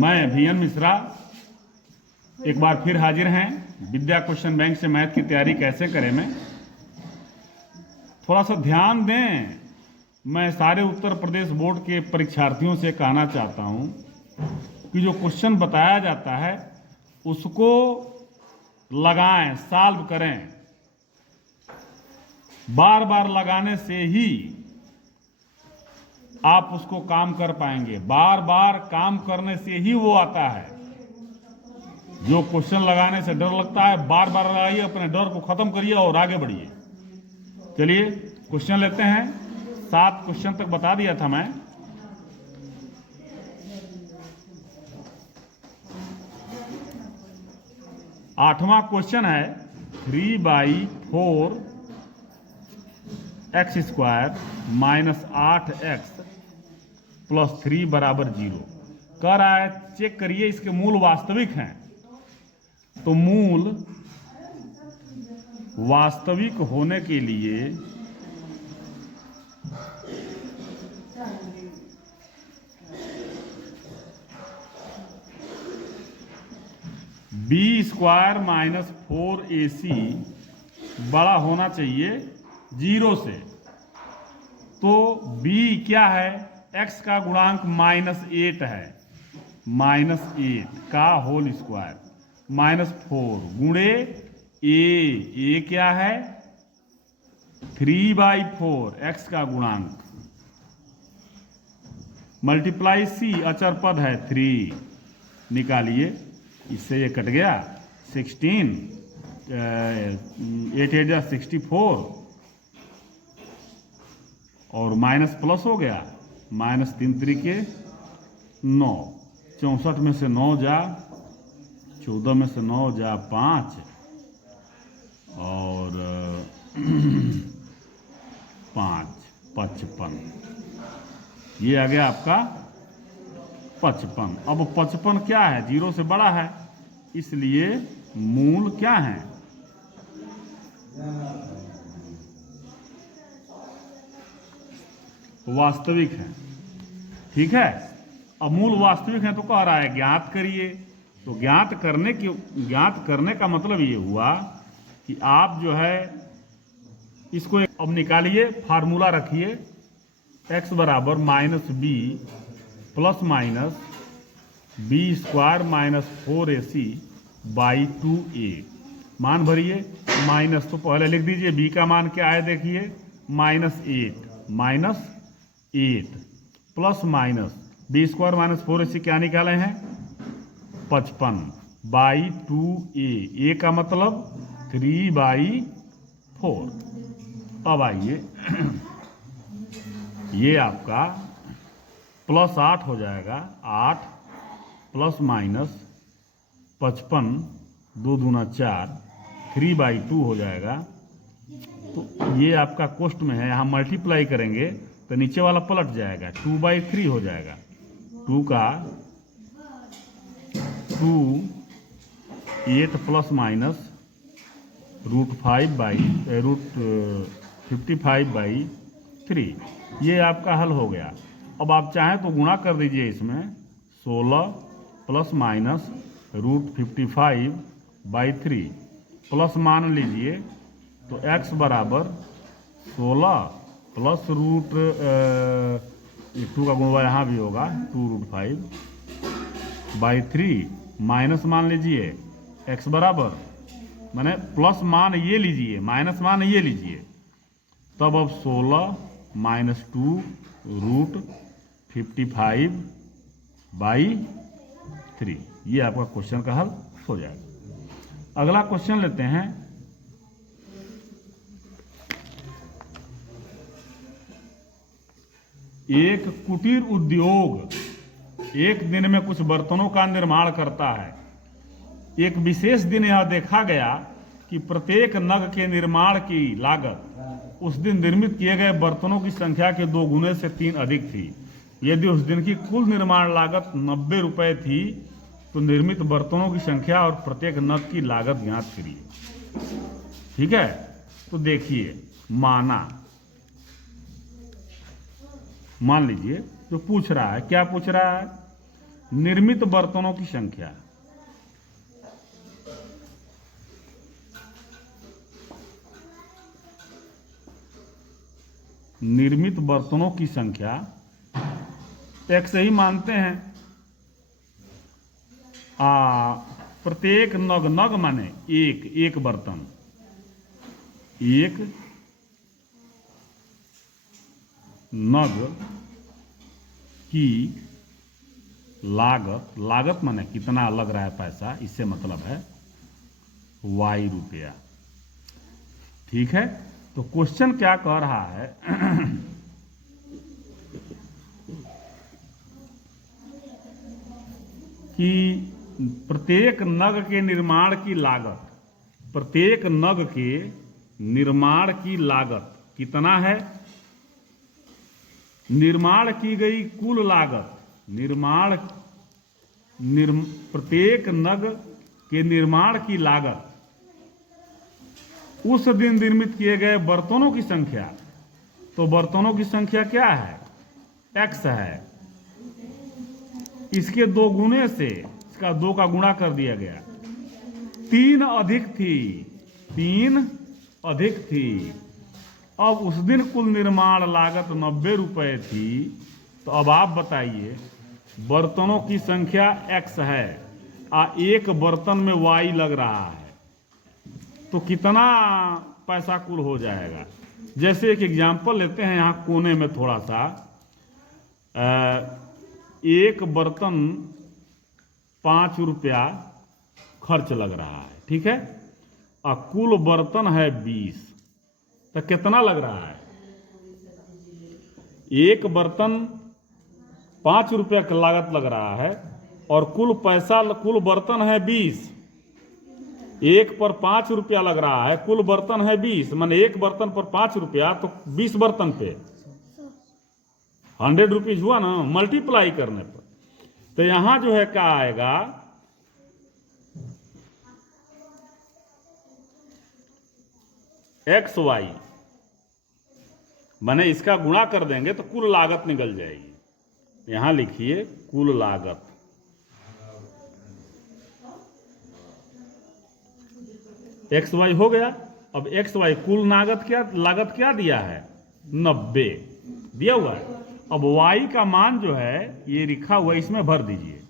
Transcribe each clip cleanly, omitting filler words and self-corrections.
मैं वीएन मिश्रा एक बार फिर हाजिर हैं विद्या क्वेश्चन बैंक से मैथ की तैयारी कैसे करें में। थोड़ा सा ध्यान दें, मैं सारे उत्तर प्रदेश बोर्ड के परीक्षार्थियों से कहना चाहता हूं कि जो क्वेश्चन बताया जाता है उसको लगाएं, सॉल्व करें। बार बार लगाने से ही आप उसको काम कर पाएंगे। बार बार काम करने से ही वो आता है। जो क्वेश्चन लगाने से डर लगता है, बार बार लगाइए, अपने डर को खत्म करिए और आगे बढ़िए। चलिए क्वेश्चन लेते हैं। 7 क्वेश्चन तक बता दिया था मैं। आठवां क्वेश्चन है 3/4 x square minus 8x plus 3 बराबर 0 कह रहा है। चेक करिए इसके मूल वास्तविक हैं, तो मूल वास्तविक होने के लिए बी स्क्वायर माइनस 4ac बड़ा होना चाहिए 0 से। तो b क्या है? x का गुणांक -8 है। -8 का होल स्क्वायर -4 गुणे a क्या है? 3/4 x का गुणांक मल्टीप्लाई c अचर पद है 3 निकालिए। इससे ये कट गया 16 8 8 64 और माइनस प्लस हो गया -3 3 9 64 में से 9 जा 14 में से 9 जा 5 और 5 55 ये आ गया आपका 55। अब 55 क्या है? 0 से बड़ा है, इसलिए मूल क्या है? वास्तविक है। ठीक है। अब मूल वास्तविक है तो कह रहा है ज्ञात करिए। तो ज्ञात करने का मतलब ये हुआ कि आप जो है इसको अब निकालिए, फार्मूला रखिए x बराबर -b plus minus b square minus 4ac by 2a। मान भरिए। माइनस तो पहले लिख दीजिए, b का मान क्या है देखिए -8 plus minus b square minus 4ac क्या निकाले हैं 55 बाई 2a का मतलब 3/4। अब आइए ये आपका +8 हो जाएगा। 8 प्लस माइनस 55 2 दूना 4 3/2 हो जाएगा। तो ये आपका कोष्ट में है, यहाँ मल्टीप्लाई करेंगे तो नीचे वाला पलट जाएगा 2/3 हो जाएगा। 2 का 2 8 प्लस माइनस √55/3 ये आपका हल हो गया। अब आप चाहें तो गुणा कर दीजिए इसमें 16 प्लस माइनस √55/3 प्लस मान लीजिए तो x बराबर 16 प्लस √2 का गुणा यहाँ भी होगा 2√5/3 माइनस मान लीजिए x बराबर माने प्लस मान ये लीजिए माइनस मान ये लीजिए। तब अब 16 माइनस 2 √55/3 ये आपका क्वेश्चन का हल हो जाएगा। अगला क्वेश्चन लेते हैं। एक कुटीर उद्योग एक दिन में कुछ बर्तनों का निर्माण करता है। एक विशेष दिन यह देखा गया कि प्रत्येक नग के निर्माण की लागत उस दिन निर्मित किए गए बर्तनों की संख्या के 2 गुने से 3 अधिक थी। यदि उस दिन की कुल निर्माण लागत 90 रुपये थी तो निर्मित बर्तनों की संख्या और प्रत्येक नग की लागत ज्ञात करिए। ठीक है। तो देखिए मान लीजिए जो पूछ रहा है, क्या पूछ रहा है निर्मित बर्तनों की संख्या। निर्मित बर्तनों की संख्या x ही मानते हैं। प्रत्येक नग, नग माने एक, एक बर्तन, एक नग की लागत, लागत माने कितना लग रहा है पैसा, इससे मतलब है y रुपया। ठीक है, तो क्वेश्चन क्या कह रहा है कि प्रत्येक नग के निर्माण की लागत, प्रत्येक नग के निर्माण की लागत कितना है। निर्माण की गई कुल लागत, प्रत्येक नग के निर्माण की लागत उस दिन निर्मित किए गए बर्तनों की संख्या। तो बर्तनों की संख्या क्या है, x है। इसके दो गुने से इसका 2 का गुणा कर दिया गया। 3 अधिक थी, 3 अधिक थी। अब उस दिन कुल निर्माण लागत 90 रुपए थी। तो अब आप बताइए, बर्तनों की संख्या x है, एक बर्तन में y लग रहा है, तो कितना पैसा कुल हो जाएगा। जैसे एक एग्जाम्पल लेते हैं, यहाँ कोने में थोड़ा सा, एक बर्तन 5 रुपया खर्च लग रहा है, ठीक है, और कुल बर्तन है 20, तो कितना लग रहा है। एक बर्तन 5 रुपया का लागत लग रहा है और कुल पैसा, कुल बर्तन है 20, एक पर 5 रुपया लग रहा है, कुल बर्तन है 20, माने एक बर्तन पर 5 रुपया, तो 20 बर्तन पे 100 रुपीज हुआ ना, मल्टीप्लाई करने पर। तो यहां जो है क्या आएगा, एक्स वाई, माने इसका गुणा कर देंगे तो कुल लागत निकल जाएगी। यहां लिखिए कुल लागत, एक्स वाई हो गया। अब एक्स वाई कुल लागत क्या दिया है, 90 दिया हुआ है। अब y का मान जो है ये लिखा हुआ है, इसमें भर दीजिए,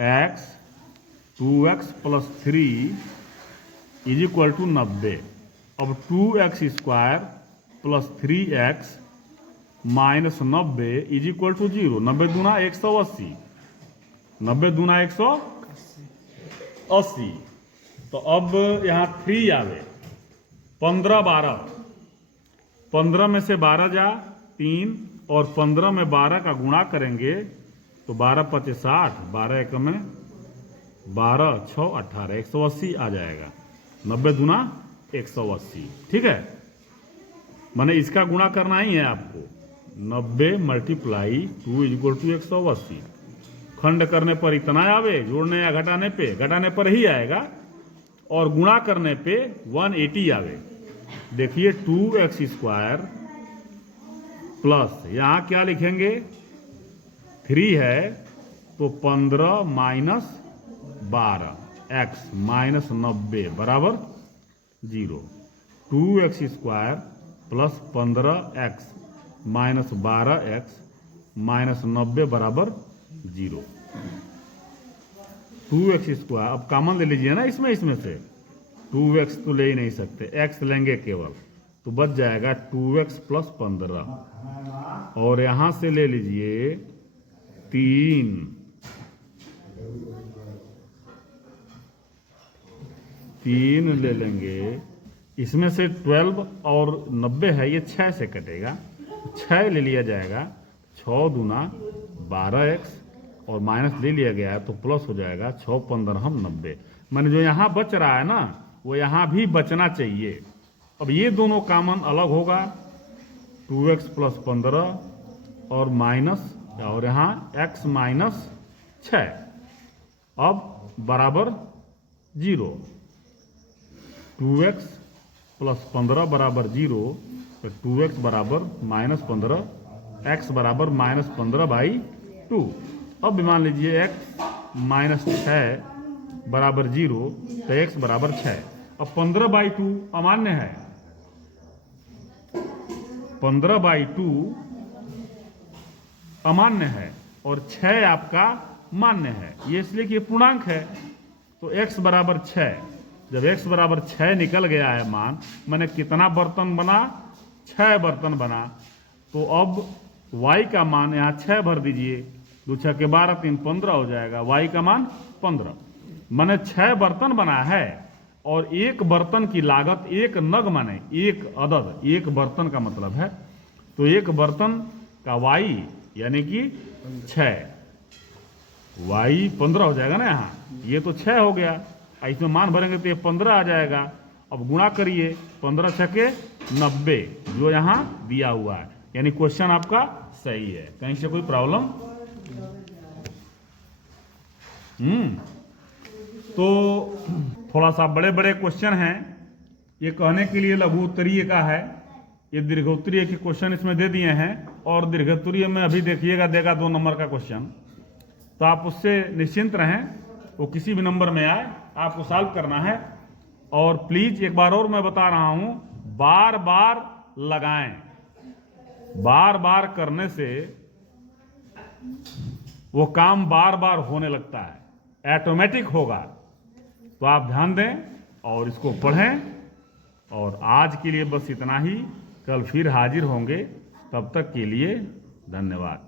x 2x + 3 is equal to 90। अब 2x square + 3x minus 90 is equal to 0। 90 दूना 180, 90 दूना 180। तो अब यहाँ 3 आवे, 15 12, 15 में से 12 जा 3, और 15 में 12 का गुणा करेंगे तो 12 × 5 = 60, 12 × 1 में 12, 6 18, 180 आ जाएगा। 90 दूना 180, ठीक है, माने इसका गुणा करना ही है आपको। 90 × 2 = 180। खंड करने पर इतना आवे, जोड़ने या घटाने पर ही आएगा, और गुणा करने पे 180 आवे। देखिए 2x स्क्वायर प्लस, यहां क्या लिखेंगे, 3 है तो 15 माइनस 12 x माइनस 90 बराबर 0। 2x square plus 15x minus 12x minus 90 बराबर 0। 2x स्क्वायर, अब कॉमन ले लीजिए ना इसमें से 2x तो ले ही नहीं सकते, x लेंगे केवल, तो बच जाएगा 2x + 15, और यहां से ले लीजिए 3 ले लेंगे, इसमें से 12 और 90 है, ये 6 से कटेगा, 6 ले लिया जाएगा, 6 दूना 12x, और माइनस ले लिया गया है तो प्लस हो जाएगा, 6 15 90। माने जो यहाँ बच रहा है ना, वो यहाँ भी बचना चाहिए। अब ये दोनों कॉमन अलग होगा, 2x + 15 और माइनस, और यहाँ x माइनस 6, अब बराबर 0। 2x + 15 बराबर 0, तो 2x बराबर -15, x बराबर -15/2। अब मान लीजिए x माइनस 6 बराबर 0, तो x बराबर 6। अब 15/2 अमान्य है, 15/2 अमान्य है और 6 आपका मान्य है। ये इसलिए कि ये पूर्णांक है, तो x बराबर 6। जब x बराबर 6 निकल गया है मान, मैंने कितना बर्तन बना, 6 बर्तन बना। तो अब y का मान यहाँ 6 भर दीजिए, 2 6 के 12, 3 15 हो जाएगा। y का मान 15। मैंने 6 बर्तन बना है और एक बर्तन की लागत, एक नग माने एक अदद, एक बर्तन का मतलब है, तो एक बर्तन का y यानी कि 6, y 15 हो जाएगा ना। यहाँ ये तो 6 हो गया, इसमें मान भरेंगे तो ये 15 आ जाएगा। अब गुणा करिए, 15 छके 90 जो यहाँ दिया हुआ है, यानी क्वेश्चन आपका सही है। कहीं से कोई प्रॉब्लम? तो थोड़ा सा बड़े बड़े क्वेश्चन हैं, ये कहने के लिए लघु उत्तरीय का है। ये दीर्घोत्तरीय के क्वेश्चन इसमें दे दिए हैं, और दीर्घोत्तरीय में अभी देखिएगा देगा 2 नंबर का क्वेश्चन, तो आप उससे निश्चिंत रहें, वो किसी भी नंबर में आए आपको सॉल्व करना है। और प्लीज एक बार और मैं बता रहा हूं, बार बार लगाएं, बार बार करने से वो काम बार बार होने लगता है, ऑटोमेटिक होगा। तो आप ध्यान दें और इसको पढ़ें। और आज के लिए बस इतना ही, कल फिर हाजिर होंगे, तब तक के लिए धन्यवाद।